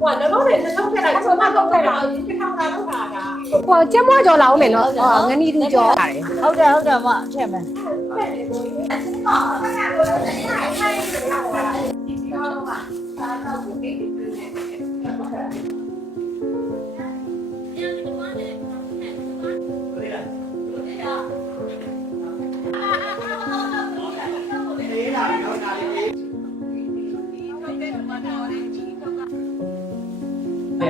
哇，那老人他ထုတ်ခဲ့တာဆိုမှထုတ်ခဲ့တာဒီထောင်တာထုတ်တာက ဟိုကျက်မွကြော်လာအောင်မယ်နော်ဟောငနီတူကြော်ရတယ် ဟုတ်တယ်ဟုတ်တယ်မထည့်မယ်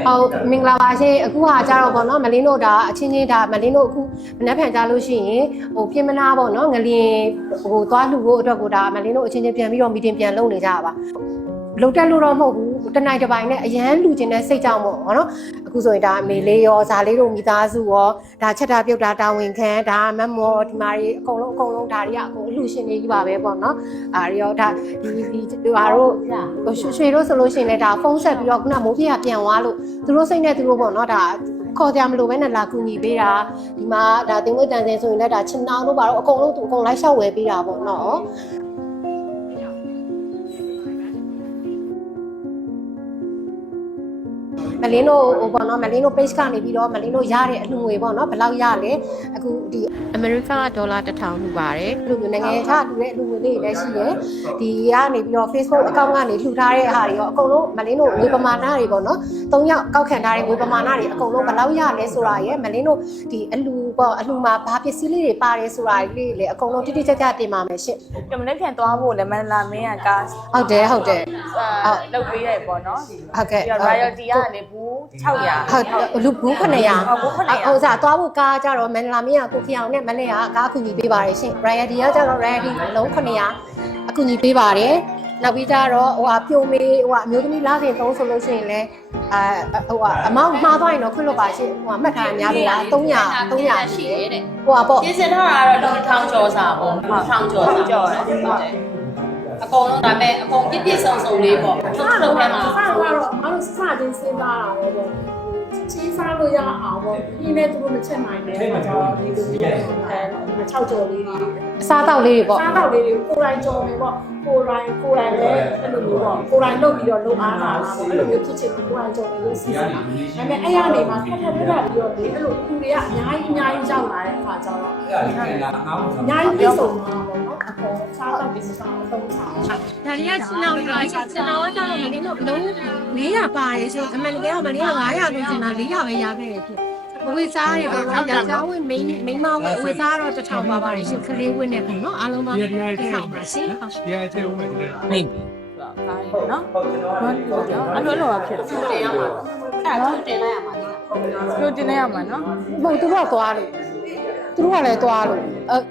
ဟုတ်မင်္ဂလာပါရှင်အခုဟာကြတော့ဗောနော်မလင်းတို့ဒါအချင်းချင်းဒါမလင်းတို့အခုမနှက်ဖန်ကြလို့ရှိရင်ဟိုပြင်မနာဗောနော်ငလင်ဟိုသွားလှူဖို့အတွက်ကိုဒါမလင်းတို့အချင်းချင်းပြန်ပြီးတော့မီတင်ပြန်လုပ်နေကြတာပါ လုံတက်လို့တော့မဟုတ်ဘူးတနိုင်တစ်ပိုင်းနဲ့အရန်လူကျင်တဲ့စိတ်ကြောင့်ပေါ့နော်အခုဆိုရင်ဒါအမေလေးရောဇာလေးတို့မိသားစုရောဒါချက်တာပြုတ်တာတာဝန်ခံဒါမတ်မောဒီမာတွေအကုန်လုံးအကုန်လုံးဒါတွေကအကုန်အလှရှင်တွေကြီးပါပဲပေါ့နော်အားရောဒါဒီဒီဒီဟာတို့ဟိုရွှေရွှေတို့ဆိုလို့ရှိရင်လည်းဒါဖုန်းဆက်ပြီးတော့ခုနမိုးပြကပြန်သွားလို့သူတို့စိတ်နဲ့သူတို့ပေါ့နော်ဒါခေါ်ကြမလို့ပဲနဲ့လာကူညီပေးတာဒီမှာဒါတင်ဝတ်တန်စင်ဆိုရင်လည်းဒါချင်နောင်တို့ပါတော့အကုန်လုံးသူအကုန်လိုက်လျှောက်ဝယ်ပေးတာပေါ့နော် မလင်းတို့ဟိုပေါ့နော်မလင်းတို့ page ကနေပြီးတော့မလင်းတို့ရတဲ့အလှငွေပေါ့နော်ဘယ်လောက်ရလဲအခုဒီအမေရိကဒေါ်လာ1000လှူပါတယ်လူမျိုးနိုင်ငံခြားလှူတဲ့အလှငွေလေးတွေလည်းရှိရယ်ဒီကနေပြီးတော့ Facebook account ကနေလှူထားတဲ့ဟာတွေရောအကုန်လုံးမလင်းတို့ငွေပမာဏတွေပေါ့နော်၃ယောက်ကောက်ခံထားတဲ့ငွေပမာဏတွေအကုန်လုံးဘယ်လောက်ရလဲဆိုတာရယ်မလင်းတို့ဒီအလှ ပေါ့အလှမှာဘာပစ္စည်းလေးတွေပါတယ်ဆိုတာလေးလေအကုန်လုံးတိတိကျကျတင်ပါမယ်ရှင့်ကမနေ့ပြန်သွားဖို့လည်းမန္တလာမင်းကကားဟုတ်တယ်ဟုတ်တယ်အာလုပ်ပေးရတယ်ပေါ့နော်ဟုတ်ကဲ့ပြီးတော့ royalty ကနေဘူး600ဟုတ်လူဘူး900ဟုတ်ဘူး900ဟိုစားသွားဖို့ကားကြတော့မန္တလာမင်းကကိုဖျောင်နဲ့မလဲကကားအကူညီပေးပါတယ်ရှင် Riety ကကြတော့ Riety အလုံး900အကူညီပေးပါတယ် နောက်ပြီးကြတော့ဟိုဟာပြုံမေးဟိုဟာအမျိုးသမီးလားစင်သုံးဆိုလို့ရှိရင်လည်းအာဟိုဟာအမောင်းမှားသွားရင်တော့ခွင့်လွတ်ပါရှင်ဟိုဟာမှတ်ထားရများလို့လား300 300ရှိတယ်တဲ့ဟိုဟာပေါ့ပြင်ဆင်ထားတာတော့ထောင်ကျော်စာပေါ့ထောင်ကျော်စာကြော်တယ်အကုန်လုံးဒါပေမဲ့အကုန်ပြည့်ပြည့်စုံစုံလေးပေါ့ထုတ်ထုတ်ထဲမှာစားတော့ကတော့အားလုံးစချင်းစဉ်းစားတာပဲ ပေါ့ချင်းစားလို့ရအောင်ပေါ့ဒီနေ့သူတို့မချက်နိုင်တယ်ဆိုတော့ဒီလိုမျိုးအဲ6ကြော်လေးတွေအစားတောက်လေးတွေပေါ့စားတော့လေးတွေကိုယ်တိုင်ကြော်မယ်ပေါ့ကိုယ်တိုင်ကိုယ်တိုင်လည်းအဲ့လိုမျိုးပေါ့ကိုယ်တိုင်လုပ်ပြီးတော့လုပ်အားတာပါပေါ့အဲ့လိုမျိုးဖြစ်ချင်ကိုယ်တိုင်ကြော်မယ်လို့စီစဉ်တာဒါပေမဲ့အဲ့ရနေမှာထပ်ထပ်ထပ်ပြီးတော့ဒီအဲ့လိုသူတွေကအများကြီးအများကြီးရောက်လာတဲ့အခါကျတော့အများကြီးပြည့်စုံမှာပေါ့နော်အပေါ်စားတော့ပြီးစားတော့သုံးစားဒါ လေးကစင်အောင်ပါစင်အောင်ကတော့မင်းတို့လုံး400ပါတယ်ဆိုအမှန်တကယ်တော့မင်းက900လို့စင်တာ400ပဲရခဲ့တယ်ဖြစ်ဘဝစားရပေါ့နော်။ကျောင်းဝင်မိန်းမိန်းမဝဝစားတော့တစ်ထောင်ပါပါတယ်ရှင်။ကလေးဝင်းနေပေါ့နော်။အားလုံးပါတစ်ထောင်ပါရှင်။ဒီအထဲဦးမယ်လေနေကားရနော်ဟုတ်တယ်အဲ့လိုလိုဖြစ်တယ်တင်ရမှာအဲ့ဒါတင်လိုက်ရမှာဒီကလို့တင်နေရမှာနော်မဟုတ်သူတို့ကသွားလို့ သူတို့ကလည်းသွားလို့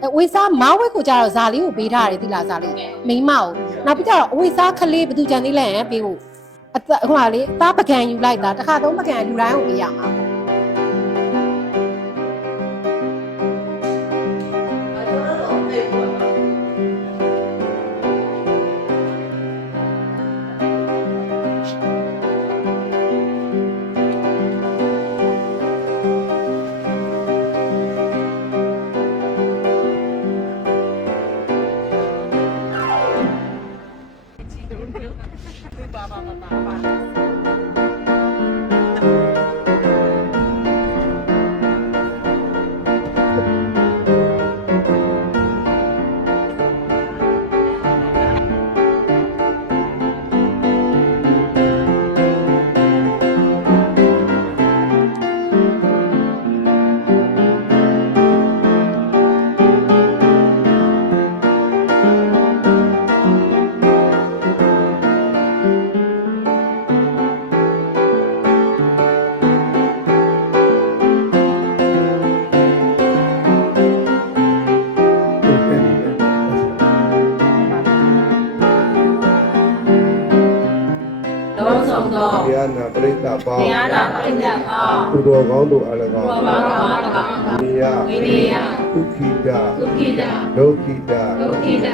အဝေစားမောင်းဝဲကိုကြတော့ဇာလေးကိုပေးထားတယ်သီလာဇာလေးမိန်းမကိုနောက်ပြီးကြတော့အဝေစားကလေးဘယ်သူကြံသေးလဲဟမ်ပေးဖို့အသက်ဟိုဟာလေသားပကံယူလိုက်တာတစ်ခါသုံးပကံလူတိုင်းကိုပေးရမှာ ရားနာပရိသတ်ပေါင်းတရားနာပရိသတ်ပေါင်းသူတော်ကောင်းတို့အား၎င်းဘောဘောကောင်း၎င်းဝိယဝိရိယဒုက္ခိတဒုက္ခိတဒုက္ခိတဒုက္ခိတ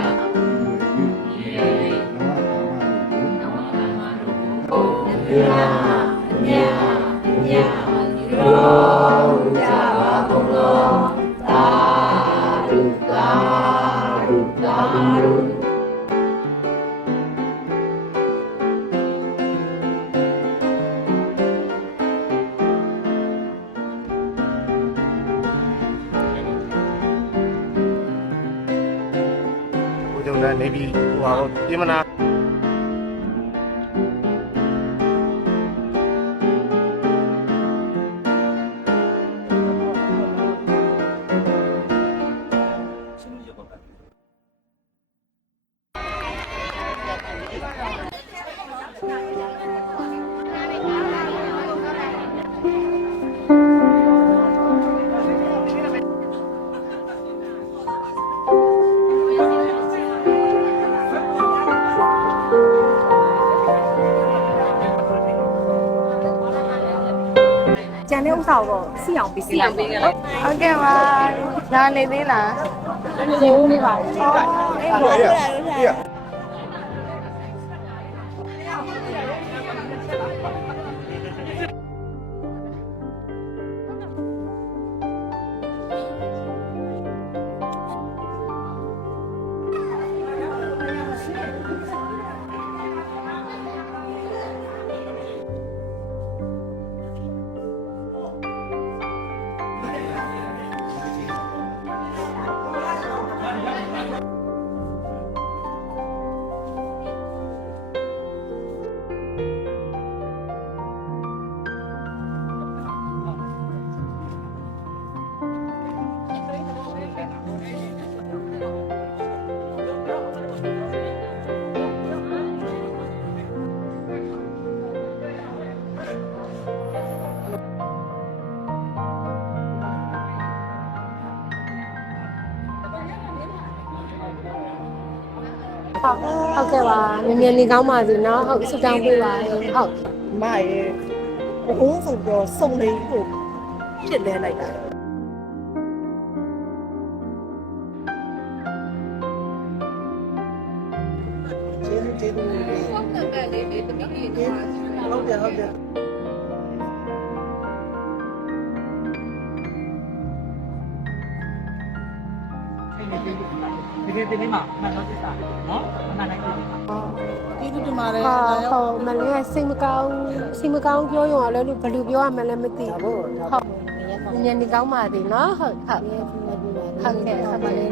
ယယညညရောကြပါကုန်သောသာဓုသာဓုသာဓု နေပြီးဟိုဟာပြင်မနာကျန် တဲ့ဥစ္စာကိုတော့စီအောင်ပြီးစီစီအောင်ပေးခဲ့လိုက်ဟုတ်ကဲ့ပါလာနေသေးလားရေဦးနေပါလေအေးအေးဟုတ်ကဲ့ ဟုတ်ဟုတ်ကဲ့ပါမြန်မြန်နေကောင်းပါစေနော်ဟုတ်ဆုတောင်းပေးပါဟုတ်မရေဘုန်းဆိုတော့စုံလေးကိုဖြစ်လဲလိုက်တာကျေးဇူးတင်ပါတယ်ဟုတ်တယ်ပဲလေတပည့်ကြီးတို့ဟုတ်တယ်ဟုတ်တယ် ဒီနေ့ဒီနေ့မှာအမှန်တော့စစ်တာနော်အမှန်တိုင်းပြည်ဒီလိုဒီမှာလည်းဟာဟုတ်မလဲစိတ်မကောင်းစိတ်မကောင်းပြောရုံအောင်လည်းဘယ်လိုပြောရမှလည်းမသိဘူးဟုတ်ညနေကောင်းပါသေးနော်ဟုတ်ဟုတ်ဟုတ်ကဲ့ဆက်ပါလေး